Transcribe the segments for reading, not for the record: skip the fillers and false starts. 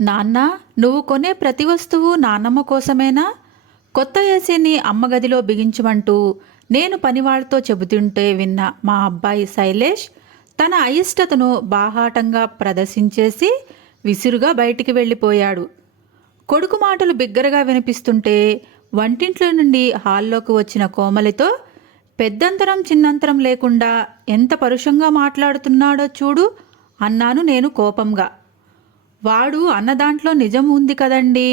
నాన్న, నువ్వు కొనే ప్రతి వస్తువు నాన్నమ్మ కోసమేనా? కొత్త ఏసీని అమ్మ గదిలో బిగించమంటూ నేను పనివాళ్లతో చెబుతుంటే విన్న మా అబ్బాయి శైలేష్ తన అయిష్టతను బాహాటంగా ప్రదర్శించేసి విసురుగా బయటికి వెళ్ళిపోయాడు. కొడుకు మాటలు బిగ్గరగా వినిపిస్తుంటే వంటింట్లో నుండి హాల్లోకి వచ్చిన కోమలితో పెద్దంతరం చిన్నంతరం లేకుండా ఎంత పరుషంగా మాట్లాడుతున్నాడో చూడు అన్నాను నేను కోపంగా. వాడు అన్నదాంట్లో నిజం ఉంది కదండి.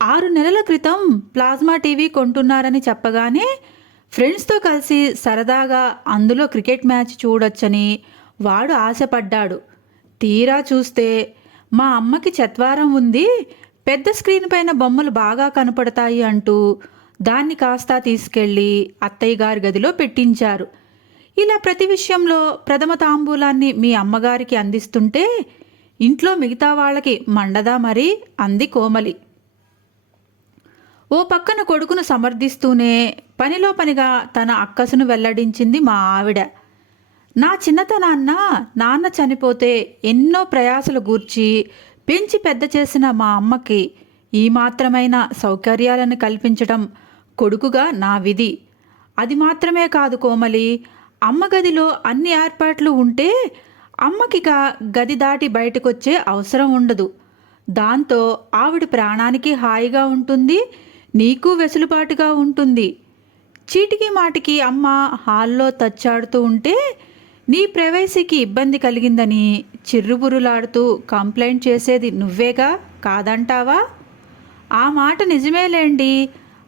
6 నెలల క్రితం ప్లాస్మా టీవీ కొంటున్నారని చెప్పగానే ఫ్రెండ్స్తో కలిసి సరదాగా అందులో క్రికెట్ మ్యాచ్ చూడొచ్చని వాడు ఆశపడ్డాడు. తీరా చూస్తే మా అమ్మకి చత్వారం ఉంది, పెద్ద స్క్రీన్ పైన బొమ్మలు బాగా కనపడతాయి అంటూ దాన్ని కాస్త తీసుకెళ్ళి అత్తయ్య గారి గదిలో పెట్టించారు. ఇలా ప్రతి విషయంలో ప్రథమ తాంబూలాన్ని మీ అమ్మగారికి అందిస్తుంటే ఇంట్లో మిగతా వాళ్ళకి మండదా మరి అంది కోమలి. ఓ పక్కన కొడుకును సమర్థిస్తూనే పనిలో పనిగా తన అక్కసును వెల్లడించింది మా ఆవిడ. నా చిన్నతనాన్న నాన్న చనిపోతే ఎన్నో ప్రయాసలు గూర్చి పెంచి పెద్ద చేసిన మా అమ్మకి ఈ మాత్రమైన సౌకర్యాలను కల్పించడం కొడుకుగా నా విధి. అది మాత్రమే కాదు కోమలి, అమ్మ గదిలో అన్ని ఏర్పాట్లు ఉంటే అమ్మకిక గది దాటి బయటకొచ్చే అవసరం ఉండదు. దాంతో ఆవిడ ప్రాణానికి హాయిగా ఉంటుంది, నీకు వెసులుబాటుగా ఉంటుంది. చీటికి మాటికి అమ్మ హాల్లో తచ్చాడుతూ ఉంటే నీ ప్రైవసీకి ఇబ్బంది కలిగిందని చిర్రుబురులాడుతూ కంప్లైంట్ చేసేది నువ్వేగా, కాదంటావా? ఆ మాట నిజమేలేండి.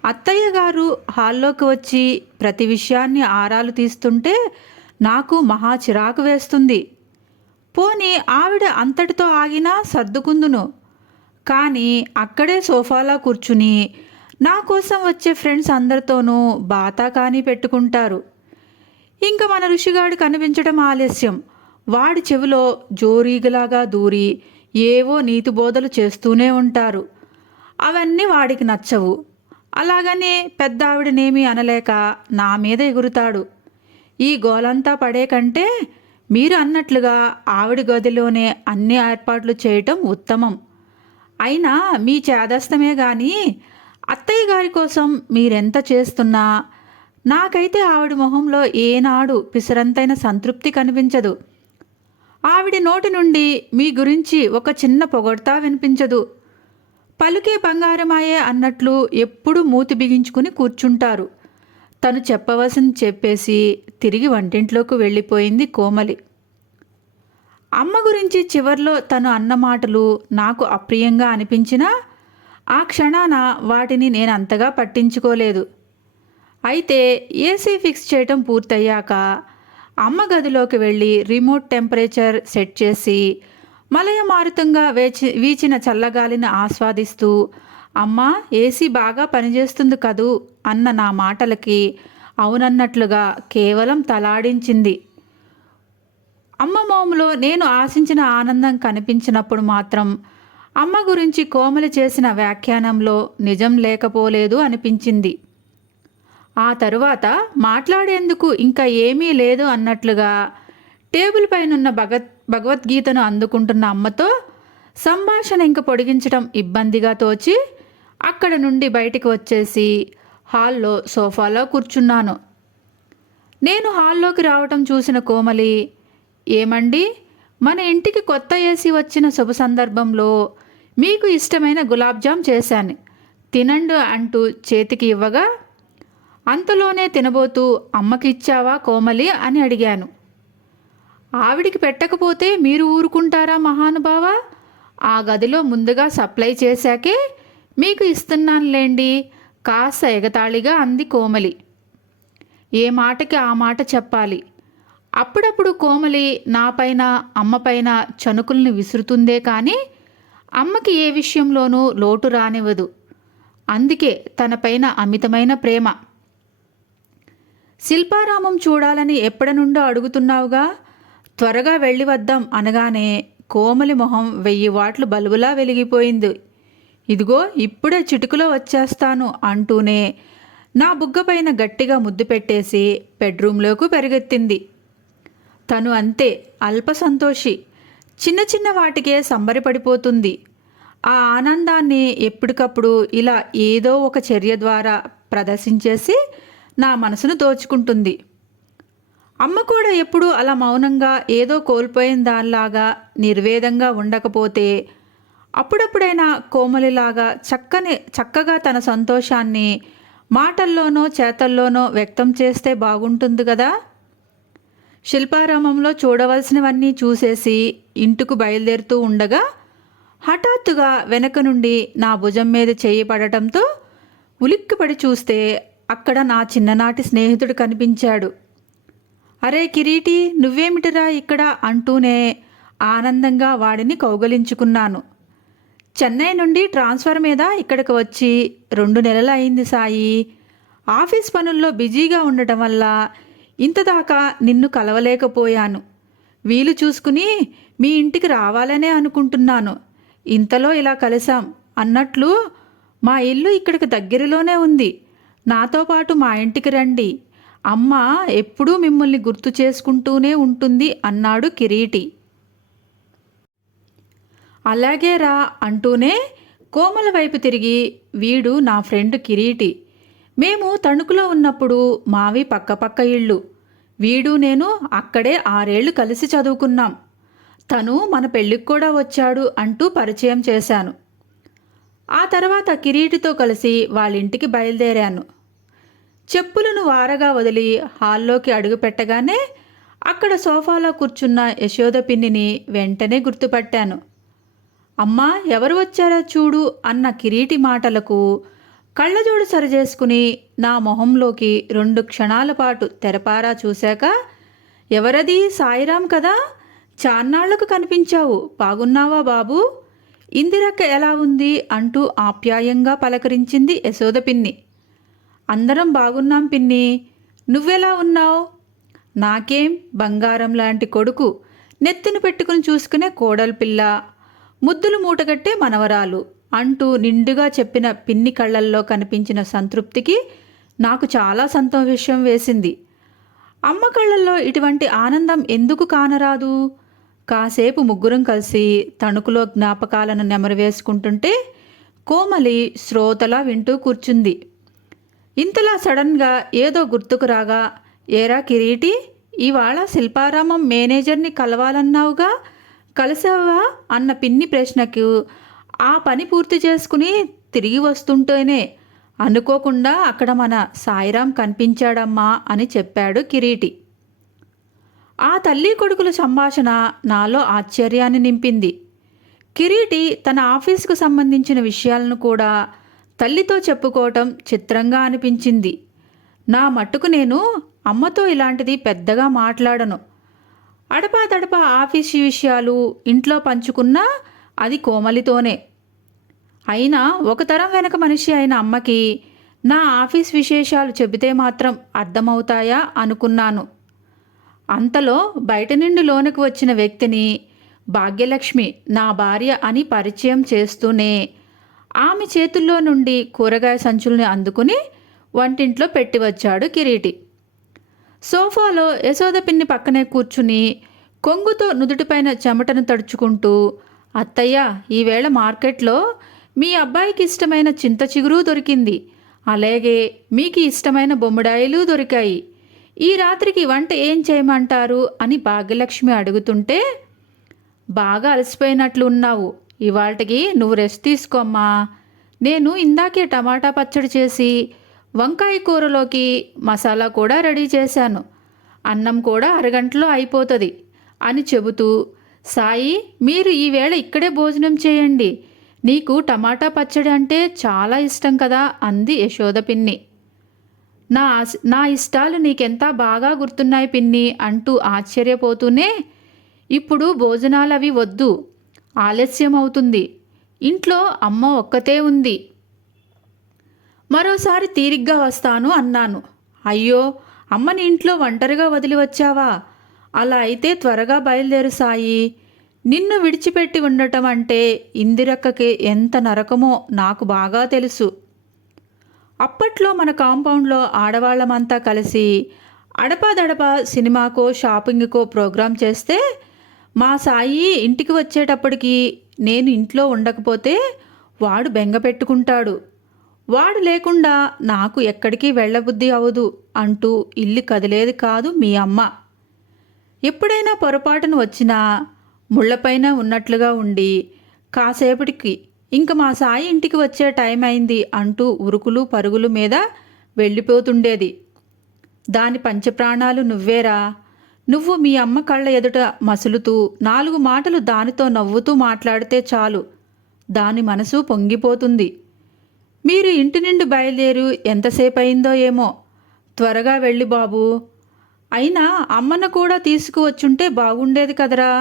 అత్తయ్య గారు హాల్లోకి వచ్చి ప్రతి విషయాన్ని ఆరాలు తీస్తుంటే నాకు మహా చిరాకు వేస్తుంది. పోనీ ఆవిడ అంతటితో ఆగినా సర్దుకుందును. కానీ అక్కడే సోఫాలా కూర్చుని నా కోసం వచ్చే ఫ్రెండ్స్ అందరితోనూ బాతాకానీ పెట్టుకుంటారు. ఇంక మన ఋషిగాడు కనిపించడం ఆలస్యం. వాడి చెవిలో జోరీగలాగా దూరి ఏవో నీతి బోధలు చేస్తూనే ఉంటారు. అవన్నీ వాడికి నచ్చవు. అలాగనే పెద్ద ఆవిడనేమీ అనలేక నా మీద ఎగురుతాడు. ఈ గోలంతా పడే కంటే మీరు అన్నట్లుగా ఆవిడ గదిలోనే అన్ని ఏర్పాట్లు చేయటం ఉత్తమం. అయినా మీ చేదస్తమే కానీ అత్తయ్య గారి కోసం మీరెంత చేస్తున్నా నాకైతే ఆవిడ మొహంలో ఏనాడు పిసరంతైన సంతృప్తి కనిపించదు. ఆవిడ నోటి నుండి మీ గురించి ఒక చిన్న పొగడ్తా వినిపించదు. పలుకే బంగారమాయే అన్నట్లు ఎప్పుడూ మూతి బిగించుకుని కూర్చుంటారు. తను చెప్పవలసింది చెప్పేసి తిరిగి వంటింట్లోకి వెళ్ళిపోయింది కోమలి. అమ్మ గురించి చివర్లో తను అన్న మాటలు నాకు అప్రియంగా అనిపించినా ఆ క్షణాన వాటిని నేను అంతగా పట్టించుకోలేదు. అయితే ఏసీ ఫిక్స్ చేయటం పూర్తయ్యాక అమ్మ గదిలోకి వెళ్ళి రిమోట్ టెంపరేచర్ సెట్ చేసి మలయమారుతంగా వీచిన చల్లగాలిని ఆస్వాదిస్తూ అమ్మ ఏసీ బాగా పనిచేస్తుంది కదూ అన్న నా మాటలకి అవునన్నట్లుగా కేవలం తలాడించింది. అమ్మ మోములో నేను ఆశించిన ఆనందం కనిపించినప్పుడు మాత్రం అమ్మ గురించి కోమలి చేసిన వ్యాఖ్యానంలో నిజం లేకపోలేదు అనిపించింది. ఆ తరువాత మాట్లాడేందుకు ఇంకా ఏమీ లేదు అన్నట్లుగా టేబుల్ పైనున్న భగవద్గీతను అందుకుంటున్న అమ్మతో సంభాషణ ఇంక పొడిగించడం ఇబ్బందిగా తోచి అక్కడ నుండి బయటికి వచ్చేసి హాల్లో సోఫాలో కూర్చున్నాను. నేను హాల్లోకి రావటం చూసిన కోమలి, ఏమండి, మన ఇంటికి కొత్త ఏసీ వచ్చిన శుభ సందర్భంలో మీకు ఇష్టమైన గులాబ్ జామ్ చేశాను, తినండు అంటూ చేతికి ఇవ్వగా అంతలోనే తినబోతూ అమ్మకి ఇచ్చావా కోమలి అని అడిగాను. ఆవిడికి పెట్టకపోతే మీరు ఊరుకుంటారా మహానుభావా? ఆ గదిలో ముందుగా సప్లై చేశాకే మీకు ఇస్తున్నానులేండి కాస్త ఎగతాళిగా అంది కోమలి. ఏ మాటకి ఆ మాట చెప్పాలి. అప్పుడప్పుడు కోమలి నాపైన అమ్మపైన చనుకుల్ని విసురుతుందే కానీ అమ్మకి ఏ విషయంలోనూ లోటు రానివ్వదు. అందుకే తనపైన అమితమైన ప్రేమ. శిల్పారామం చూడాలని ఎప్పటి నుండో అడుగుతున్నావుగా, త్వరగా వెళ్ళి వద్దాం అనగానే కోమలి మొహం 1000 వాట్లు బల్బులా వెలిగిపోయింది. ఇదిగో ఇప్పుడే చిటుకులో వచ్చేస్తాను అంటూనే నా బుగ్గపైన గట్టిగా ముద్దు పెట్టేసి బెడ్రూంలోకి పెరిగెత్తింది. తను అంతే అల్ప సంతోషి, చిన్న చిన్న వాటికే సంబరపడిపోతుంది. ఆ ఆనందాన్ని ఎప్పటికప్పుడు ఇలా ఏదో ఒక చర్య ద్వారా ప్రదర్శించేసి నా మనసును దోచుకుంటుంది. అమ్మ కూడా ఎప్పుడూ అలా మౌనంగా ఏదో కోల్పోయిన దానిలాగా నిర్వేదంగా ఉండకపోతే అప్పుడప్పుడైనా కోమలిలాగా చక్కగా తన సంతోషాన్ని మాటల్లోనో చేతల్లోనో వ్యక్తం చేస్తే బాగుంటుంది కదా. శిల్పారామంలో చూడవలసినవన్నీ చూసేసి ఇంటికి బయలుదేరుతూ ఉండగా హఠాత్తుగా వెనక నుండి నా భుజం మీద చెయ్యి పడటంతో ఉలిక్కిపడి చూస్తే అక్కడ నా చిన్ననాటి స్నేహితుడు కనిపించాడు. అరే కిరీటి, నువ్వేమిటిరా ఇక్కడ అంటూనే ఆనందంగా వాడిని కౌగలించుకున్నాను. చెన్నై నుండి ట్రాన్స్ఫర్ మీద ఇక్కడికి వచ్చి 2 నెలలు అయింది సాయి. ఆఫీస్ పనుల్లో బిజీగా ఉండటం వల్ల ఇంతదాకా నిన్ను కలవలేకపోయాను. వీలు చూసుకుని మీ ఇంటికి రావాలనే అనుకుంటున్నాను. ఇంతలో ఇలా కలిసాం. అన్నట్లు మా ఇల్లు ఇక్కడికి దగ్గరలోనే ఉంది. నాతో పాటు మా ఇంటికి రండి. అమ్మ ఎప్పుడూ మిమ్మల్ని గుర్తు చేసుకుంటూనే ఉంటుంది అన్నాడు కిరీటి. అలాగే రా అంటూనే కోమల వైపు తిరిగి, వీడు నా ఫ్రెండ్ కిరీటి. మేము తణుకులో ఉన్నప్పుడు మావి పక్కపక్క ఇళ్ళు. వీడు నేను అక్కడే 6 ఏళ్ళు కలిసి చదువుకున్నాం. తను మన పెళ్ళికి కూడా వచ్చాడు అంటూ పరిచయం చేశాను. ఆ తర్వాత కిరీటితో కలిసి వాళ్ళింటికి బయలుదేరాను. చెప్పులను వారగా వదిలి హాల్లోకి అడుగుపెట్టగానే అక్కడ సోఫాలో కూర్చున్న యశోద పిన్నిని వెంటనే గుర్తుపట్టాను. అమ్మా, ఎవరు వచ్చారో చూడు అన్న కిరీటి మాటలకు కళ్ళజోడు సరిచేసుకుని నా మొహంలోకి 2 క్షణాల పాటు తెరపారా చూశాక, ఎవరది? సాయిరాం కదా, చాన్నాళ్లకు కనిపించావు, బాగున్నావా బాబూ? ఇందిరక్క ఎలా ఉంది అంటూ ఆప్యాయంగా పలకరించింది యశోద పిన్ని. అందరం బాగున్నాం పిన్ని, నువ్వెలా ఉన్నావు? నాకేం, బంగారం లాంటి కొడుకు, నెత్తిన పెట్టుకుని చూసుకునే కోడలు పిల్ల, ముద్దులు మూటగట్టే మనవరాలు అంటూ నిండుగా చెప్పిన పిన్ని కళ్ళల్లో కనిపించిన సంతృప్తికి నాకు చాలా సంతోషం వేసింది. అమ్మ కళ్ళల్లో ఇటువంటి ఆనందం ఎందుకు కానరాదు? కాసేపు ముగ్గురం కలిసి తణుకులో జ్ఞాపకాలను నెమరువేసుకుంటుంటే కోమలి శ్రోతలా వింటూ కూర్చుంది. ఇంతలా సడన్గా ఏదో గుర్తుకు రాగా, ఏరా కిరీటి, ఇవాళ శిల్పారామం మేనేజర్ని కలవాలన్నావుగా, కలిసావా అన్న పిన్ని ప్రశ్నకు ఆ పని పూర్తి చేసుకుని తిరిగి వస్తుంటేనే అనుకోకుండా అక్కడ మన సాయిరాం కనిపించాడమ్మా అని చెప్పాడు కిరీటి. ఆ తల్లి కొడుకుల సంభాషణ నాలో ఆశ్చర్యాన్ని నింపింది. కిరీటి తన ఆఫీసుకు సంబంధించిన విషయాలను కూడా తల్లితో చెప్పుకోవటం చిత్రంగా అనిపించింది. నా మట్టుకు నేను అమ్మతో ఇలాంటిది పెద్దగా మాట్లాడను. అడపాదడపా ఆఫీసు విషయాలు ఇంట్లో పంచుకున్నా అది కోమలితోనే. అయినా ఒక తరం వెనక మనిషి అయిన అమ్మకి నా ఆఫీస్ విశేషాలు చెబితే మాత్రం అర్థమవుతాయా అనుకున్నాను. అంతలో బయట నుండి లోనికి వచ్చిన వ్యక్తిని భాగ్యలక్ష్మి నా భార్య అని పరిచయం చేస్తూనే ఆమె చేతుల్లో నుండి కూరగాయ సంచుల్ని అందుకుని వంటింట్లో పెట్టి వచ్చాడు కిరీటి. సోఫాలో యశోద పిన్ని పక్కనే కూర్చుని కొంగుతో నుదుటిపైన చెమటను తడుచుకుంటూ, అత్తయ్య, ఈవేళ మార్కెట్లో మీ అబ్బాయికి ఇష్టమైన చింత చిగురు దొరికింది, అలాగే మీకు ఇష్టమైన బొమ్మిడాయిలు దొరికాయి. ఈ రాత్రికి వంట ఏం చేయమంటారు అని భాగ్యలక్ష్మి అడుగుతుంటే, బాగా అలసిపోయినట్లు ఉన్నావు, ఇవాళకి నువ్వు రెస్ట్ తీసుకోమ్మా. నేను ఇందాకే టమాటా పచ్చడి చేసి వంకాయ కూరలోకి మసాలా కూడా రెడీ చేశాను. అన్నం కూడా అరగంటలో అయిపోతుంది అని చెబుతూ, సాయి, మీరు ఈవేళ ఇక్కడే భోజనం చేయండి, నీకు టమాటా పచ్చడి అంటే చాలా ఇష్టం కదా అంది యశోద పిన్ని. నా ఇష్టాలు నీకెంత బాగా గుర్తున్నాయి పిన్ని అంటూ ఆశ్చర్యపోతూనే, ఇప్పుడు భోజనాలవి వద్దు, ఆలస్యం అవుతుంది, ఇంట్లో అమ్మ ఒక్కతే ఉంది, మరోసారి తీరిగ్గా వస్తాను అన్నాను. అయ్యో, అమ్మని ఇంట్లో ఒంటరిగా వదిలి వచ్చావా? అలా అయితే త్వరగా బయలుదేరు సాయి. నిన్ను విడిచిపెట్టి ఉండటం అంటే ఇందిరక్కకి ఎంత నరకమో నాకు బాగా తెలుసు. అప్పట్లో మన కాంపౌండ్లో ఆడవాళ్ళమంతా కలిసి అడపాదడపా సినిమాకో షాపింగ్కో ప్రోగ్రాం చేస్తే మా సాయి ఇంటికి వచ్చేటప్పటికి నేను ఇంట్లో ఉండకపోతే వాడు బెంగ పెట్టుకుంటాడు. వాడు లేకుండా నాకు ఎక్కడికి వెళ్ళబుద్ధి అవదు అంటూ ఇల్లు కదిలేది కాదు మీ అమ్మ. ఎప్పుడైనా పొరపాటున వచ్చినా ముళ్ళపైన ఉన్నట్లుగా ఉండి కాసేపటికి ఇంక మా సాయి ఇంటికి వచ్చే టైం అయింది అంటూ ఉరుకులు పరుగులు మీద వెళ్ళిపోతుండేది. దాని పంచప్రాణాలు నువ్వేరా. నువ్వు మీ అమ్మ కళ్ళ ఎదుట మసులుతూ 4 మాటలు దానితో నవ్వుతూ మాట్లాడితే చాలు, దాని మనసు పొంగిపోతుంది. మీరు ఇంటి నుండి బయలుదేరు ఎంతసేపు అయిందో ఏమో. త్వరగా వెళ్ళి బాబూ. అయినా అమ్మను కూడా తీసుకువచ్చుంటే బాగుండేది కదరా.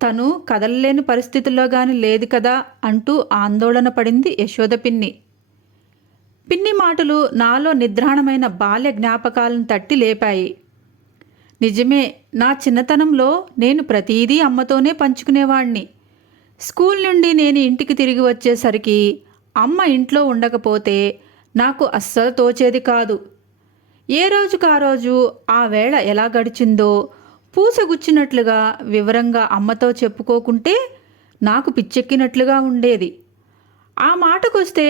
తను కదలలేని పరిస్థితుల్లో గాని లేదు కదా అంటూ ఆందోళన పడింది యశోద పిన్ని. పిన్ని మాటలు నాలో నిద్రాణమైన బాల్య జ్ఞాపకాలను తట్టి లేపాయి. నిజమే, నా చిన్నతనంలో నేను ప్రతీదీ అమ్మతోనే పంచుకునేవాణ్ణి. స్కూల్ నుండి నేను ఇంటికి తిరిగి వచ్చేసరికి అమ్మ ఇంట్లో ఉండకపోతే నాకు అస్సలు తోచేది కాదు. ఏ రోజుకు ఆ రోజు ఆ వేళ ఎలా గడిచిందో పూసగుచ్చినట్లుగా వివరంగా అమ్మతో చెప్పుకోకుంటే నాకు పిచ్చెక్కినట్లుగా ఉండేది. ఆ మాటకొస్తే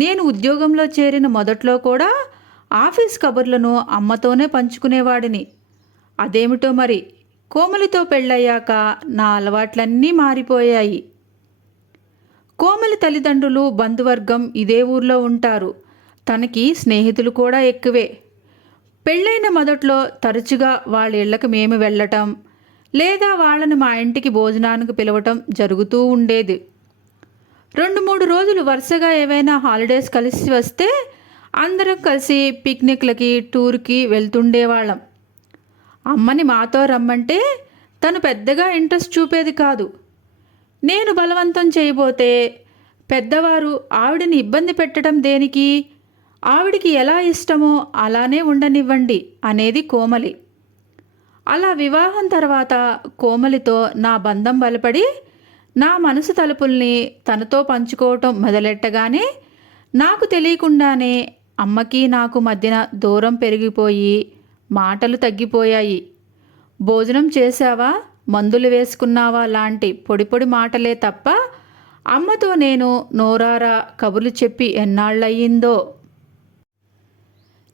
నేను ఉద్యోగంలో చేరిన మొదట్లో కూడా ఆఫీస్ కబుర్లను అమ్మతోనే పంచుకునేవాడిని. అదేమిటో మరి కోమలితో పెళ్ళయ్యాక నా అలవాట్లన్నీ మారిపోయాయి. కోమలి తల్లిదండ్రులు బంధువర్గం ఇదే ఊర్లో ఉంటారు. తనకి స్నేహితులు కూడా ఎక్కువే. పెళ్ళైన మొదట్లో తరచుగా వాళ్ళ ఇళ్లకు మేము వెళ్ళటం లేదా వాళ్ళని మా ఇంటికి భోజనానికి పిలవటం జరుగుతూ ఉండేది. 2-3 రోజులు వరుసగా ఏవైనా హాలిడేస్ కలిసి వస్తే అందరం కలిసి పిక్నిక్లకి టూర్కి వెళ్తుండేవాళ్ళం. అమ్మని మాతో రమ్మంటే తను పెద్దగా ఇంట్రెస్ట్ చూపేది కాదు. నేను బలవంతం చేయబోతే పెద్దవారు ఆవిడని ఇబ్బంది పెట్టడం దేనికి, ఆవిడికి ఎలా ఇష్టమో అలానే ఉండనివ్వండి అనేది కోమలి. అలా వివాహం తర్వాత కోమలితో నా బంధం బలపడి నా మనసు తలుపుల్ని తనతో పంచుకోవటం మొదలెట్టగానే నాకు తెలియకుండానే అమ్మకి నాకు మధ్యన దూరం పెరిగిపోయి మాటలు తగ్గిపోయాయి. భోజనం చేశావా, మందులు వేసుకున్నావా లాంటి పొడి పొడి మాటలే తప్ప అమ్మతో నేను నోరారా కబుర్లు చెప్పి ఎన్నాళ్ళయ్యిందో.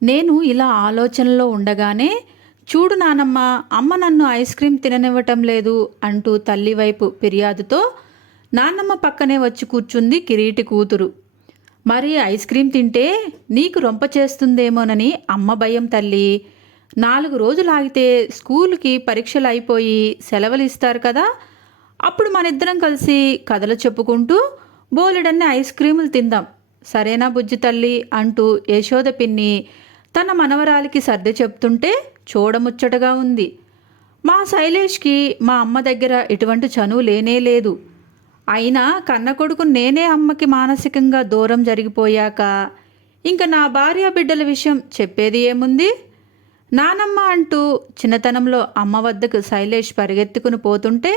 నేను ఇలా ఆలోచనలో ఉండగానే చూడు నానమ్మ, అమ్మ నన్ను ఐస్ క్రీం తిననివ్వటం లేదు అంటూ తల్లి వైపు ఫిర్యాదుతో నాన్నమ్మ పక్కనే వచ్చి కూర్చుంది కిరీటి కూతురు. మరి ఐస్ క్రీం తింటే నీకు రొంప చేస్తుందేమోనని అమ్మ భయం తల్లి. 4 రోజులు ఆగితే స్కూల్కి పరీక్షలు అయిపోయి సెలవులు ఇస్తారు కదా, అప్పుడు మనిద్దరం కలిసి కథలు చెప్పుకుంటూ బోలెడన్ని ఐస్ క్రీములు తిందాం, సరేనా బుజ్జి తల్లి అంటూ యశోద పిన్ని తన మనవరాలికి సర్ది చెప్తుంటే చూడముచ్చటగా ఉంది. మా శైలేష్కి మా అమ్మ దగ్గర ఇటువంటి చనువు లేనే లేదు. అయినా కన్న కొడుకు నేనే అమ్మకి మానసికంగా దూరం జరిగిపోయాక ఇంక నా భార్య బిడ్డల విషయం చెప్పేది ఏముంది. నానమ్మ అంటూ చిన్నతనంలో అమ్మ వద్దకు శైలేష్ పరిగెత్తుకుని పోతుంటే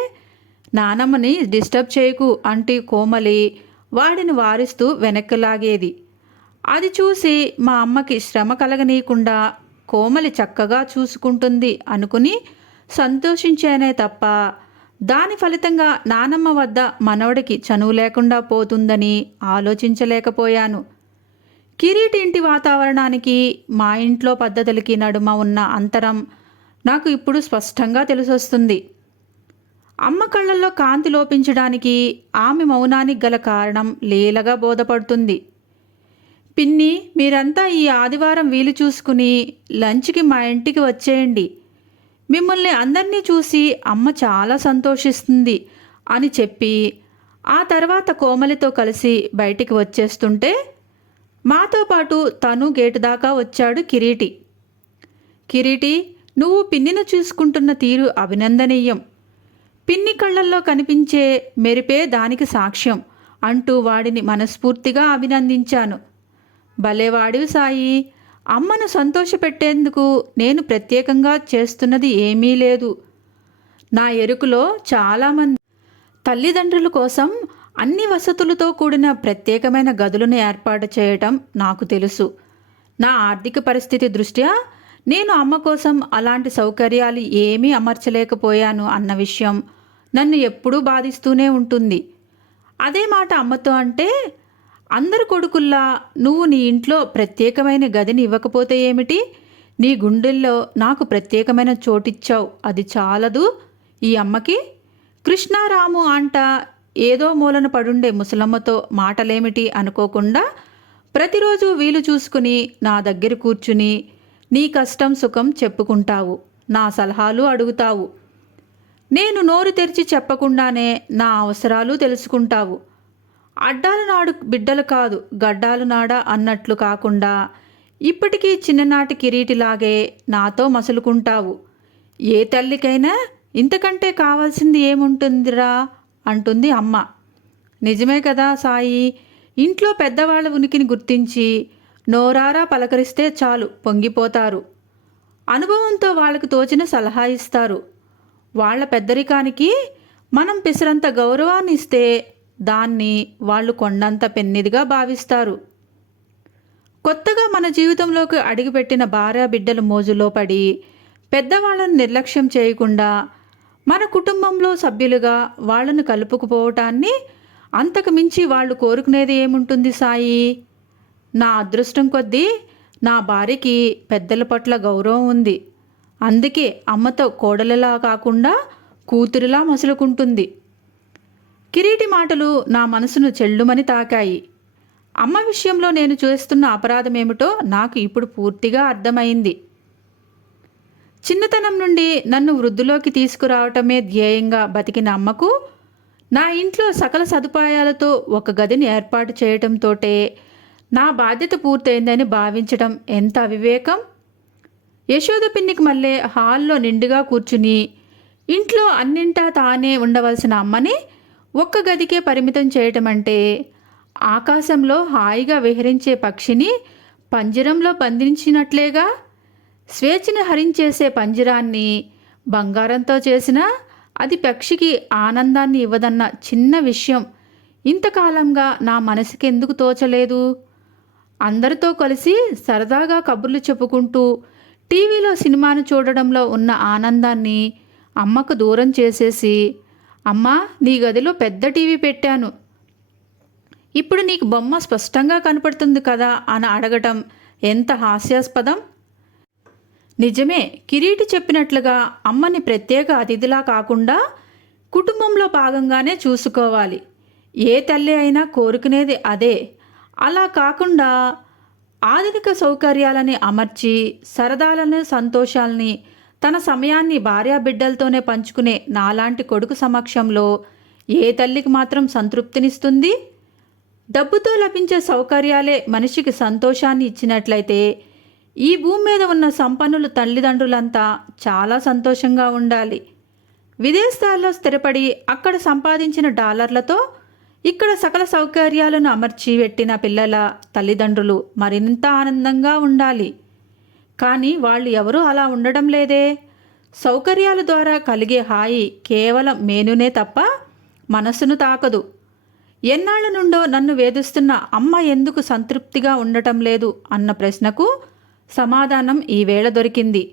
నానమ్మని డిస్టర్బ్ చేయకు అంటూ కోమలి వాడిని వారిస్తూ వెనక్కి లాగేది. అది చూసి మా అమ్మకి శ్రమ కలగనీయకుండా కోమలి చక్కగా చూసుకుంటుంది అనుకుని సంతోషించానే తప్ప దాని ఫలితంగా నానమ్మ వద్ద మనవడికి చనువు లేకుండా పోతుందని ఆలోచించలేకపోయాను. కిరీటి ఇంటి వాతావరణానికి మా ఇంట్లో పద్ధతులకి నడుమ ఉన్న అంతరం నాకు ఇప్పుడు స్పష్టంగా తెలిసొస్తుంది. అమ్మ కళ్ళల్లో కాంతి లోపించడానికి ఆమె మౌనానికి గల కారణం లీలగా బోధపడుతుంది. పిన్ని, మీరంతా ఈ ఆదివారం వీలు చూసుకుని లంచ్కి మా ఇంటికి వచ్చేయండి. మిమ్మల్ని అందరినీ చూసి అమ్మ చాలా సంతోషిస్తుంది అని చెప్పి ఆ తర్వాత కోమలితో కలిసి బయటికి వచ్చేస్తుంటే మాతో పాటు తను గేటు దాకా వచ్చాడు కిరీటి. కిరీటి, నువ్వు పిన్నిని చూసుకుంటున్న తీరు అభినందనీయం. పిన్ని కళ్ళల్లో కనిపించే మెరిపే దానికి సాక్ష్యం అంటూ వాడిని మనస్ఫూర్తిగా అభినందించాను. భలేవాడివి సాయి, అమ్మను సంతోషపెట్టేందుకు నేను ప్రత్యేకంగా చేస్తున్నది ఏమీ లేదు. నా ఎరుకులో చాలామంది తల్లిదండ్రుల కోసం అన్ని వసతులతో కూడిన ప్రత్యేకమైన గదులను ఏర్పాటు చేయటం నాకు తెలుసు. నా ఆర్థిక పరిస్థితి దృష్ట్యా నేను అమ్మ కోసం అలాంటి సౌకర్యాలు ఏమీ అమర్చలేకపోయాను అన్న విషయం నన్ను ఎప్పుడూ బాధిస్తూనే ఉంటుంది. అదే మాట అమ్మతో అంటే, అందరు కొడుకుల్లా నువ్వు నీ ఇంట్లో ప్రత్యేకమైన గదిని ఇవ్వకపోతే ఏమిటి? నీ గుండెల్లో నాకు ప్రత్యేకమైన చోటిచ్చావు, అది చాలదు ఈ అమ్మకి? కృష్ణారాము అంట ఏదో మూలన పడుండే ముసలమ్మతో మాటలేమిటి అనుకోకుండా ప్రతిరోజు వీలు చూసుకుని నా దగ్గర కూర్చుని నీ కష్టం సుఖం చెప్పుకుంటావు, నా సలహాలు అడుగుతావు. నేను నోరు తెరిచి చెప్పకుండానే నా అవసరాలు తెలుసుకుంటావు. అడ్డాల నాడు బిడ్డలు కాదు గడ్డాలు నాడా అన్నట్లు కాకుండా ఇప్పటికీ చిన్ననాటి కిరీటిలాగే నాతో మసులుకుంటావు. ఏ తల్లికైనా ఇంతకంటే కావాల్సింది ఏముంటుందిరా అంటుంది అమ్మ. నిజమే కదా సాయి, ఇంట్లో పెద్దవాళ్ళ ఉనికిని గుర్తించి నోరారా పలకరిస్తే చాలు పొంగిపోతారు. అనుభవంతో వాళ్ళకు తోచిన సలహా ఇస్తారు. వాళ్ళ పెద్దరికానికి మనం పిసరంత గౌరవాన్ని ఇస్తే దాన్ని వాళ్ళు కొండంత పెన్నిదిగా భావిస్తారు. కొత్తగా మన జీవితంలోకి అడుగుపెట్టిన భార్య బిడ్డల మోజులో పడి పెద్దవాళ్ళను నిర్లక్ష్యం చేయకుండా మన కుటుంబంలో సభ్యులుగా వాళ్ళను కలుపుకుపోవటాన్ని అంతకు మించి వాళ్ళు కోరుకునేది ఏముంటుంది సాయి? నా అదృష్టం కొద్దీ నా భార్యకి పెద్దల పట్ల గౌరవం ఉంది. అందుకే అమ్మతో కోడలిలా కాకుండా కూతురిలా మసులుకుంటుంది. కిరీటి మాటలు నా మనసును చెల్లుమని తాకాయి. అమ్మ విషయంలో నేను చేస్తున్న అపరాధమేమిటో నాకు ఇప్పుడు పూర్తిగా అర్థమైంది. చిన్నతనం నుండి నన్ను వృద్ధిలోకి తీసుకురావటమే ధ్యేయంగా బతికిన అమ్మకు నా ఇంట్లో సకల సదుపాయాలతో ఒక గదిని ఏర్పాటు చేయటంతోటే నా బాధ్యత పూర్తయిందని భావించడం ఎంత అవివేకం! యశోద పిన్నికి మళ్ళీ హాల్లో నిండుగా కూర్చుని ఇంట్లో అన్నింటా తానే ఉండవలసిన అమ్మని ఒక్క గదికే పరిమితం చేయటం అంటే ఆకాశంలో హాయిగా విహరించే పక్షిని పంజరంలో బంధించినట్లేగా. స్వేచ్ఛని హరించేసే పంజరాన్ని బంగారంతో చేసినా అది పక్షికి ఆనందాన్ని ఇవ్వదన్న చిన్న విషయం ఇంతకాలంగా నా మనసుకి ఎందుకు తోచలేదు? అందరితో కలిసి సరదాగా కబుర్లు చెప్పుకుంటూ టీవీలో సినిమాను చూడడంలో ఉన్న ఆనందాన్ని అమ్మకు దూరం చేసేసి, అమ్మా నీ గదిలో పెద్ద టీవీ పెట్టాను, ఇప్పుడు నీకు బొమ్మ స్పష్టంగా కనపడుతుంది కదా అని అడగటం ఎంత హాస్యాస్పదం! నిజమే, కిరీటి చెప్పినట్లుగా అమ్మని ప్రత్యేక అతిథిలా కాకుండా కుటుంబంలో భాగంగానే చూసుకోవాలి. ఏ తల్లి అయినా కోరుకునేది అదే. అలా కాకుండా ఆధునిక సౌకర్యాలని అమర్చి సరదాలను సంతోషాలని తన సమయాన్ని భార్యాబిడ్డలతోనే పంచుకునే నాలాంటి కొడుకు సమక్షంలో ఏ తల్లికి మాత్రం సంతృప్తినిస్తుంది? డబ్బుతో లభించే సౌకర్యాలే మనిషికి సంతోషాన్ని ఇచ్చినట్లయితే ఈ భూమి మీద ఉన్న సంపన్నులు తల్లిదండ్రులంతా చాలా సంతోషంగా ఉండాలి. విదేశాల్లో స్థిరపడి అక్కడ సంపాదించిన డాలర్లతో ఇక్కడ సకల సౌకర్యాలను అమర్చి పెట్టిన పిల్లల తల్లిదండ్రులు మరింత ఆనందంగా ఉండాలి. కానీ వాళ్ళు ఎవరూ అలా ఉండడం లేదే. సౌకర్యాల ద్వారా కలిగే హాయి కేవలం మేనునే తప్ప మనసును తాకదు. ఎన్నాళ్ళ నుండో నన్ను వేధిస్తున్న అమ్మ ఎందుకు సంతృప్తిగా ఉండటం లేదు అన్న ప్రశ్నకు సమాధానం ఈవేళ దొరికింది.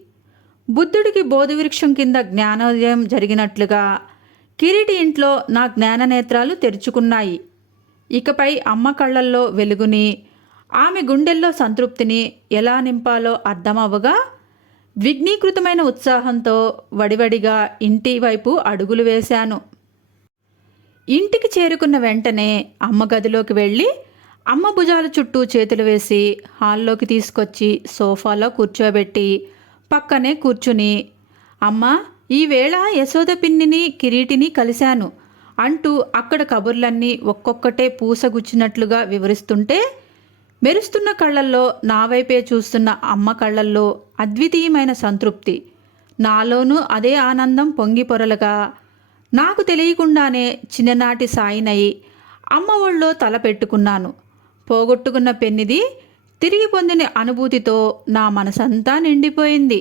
బుద్ధుడికి బోధివృక్షం కింద జ్ఞానోదయం జరిగినట్లుగా కిరీటి ఇంట్లో నా జ్ఞాననేత్రాలు తెరుచుకున్నాయి. ఇకపై అమ్మ కళ్ళల్లో వెలుగుని, ఆమె గుండెల్లో సంతృప్తిని ఎలా నింపాలో అర్థమవ్వగా ద్విగ్నీకృతమైన ఉత్సాహంతో వడివడిగా ఇంటి వైపు అడుగులు వేశాను. ఇంటికి చేరుకున్న వెంటనే అమ్మ గదిలోకి వెళ్ళి అమ్మ భుజాల చుట్టూ చేతులు వేసి హాల్లోకి తీసుకొచ్చి సోఫాలో కూర్చోబెట్టి పక్కనే కూర్చుని, అమ్మ ఈవేళ యశోద పిన్నిని కిరీటిని కలిశాను అంటూ అక్కడ కబుర్లన్నీ ఒక్కొక్కటే పూసగుచ్చినట్లుగా వివరిస్తుంటే మెరుస్తున్న కళ్ళల్లో నా వైపే చూస్తున్న అమ్మ కళ్ళల్లో అద్వితీయమైన సంతృప్తి, నాలోనూ అదే ఆనందం పొంగి పొరలుగా నాకు తెలియకుండానే చిన్ననాటి సాయినై అమ్మ ఒళ్ళో తల పెట్టుకున్నాను. పోగొట్టుకున్న పెన్నిది తిరిగి పొందిన అనుభూతితో నా మనసంతా నిండిపోయింది.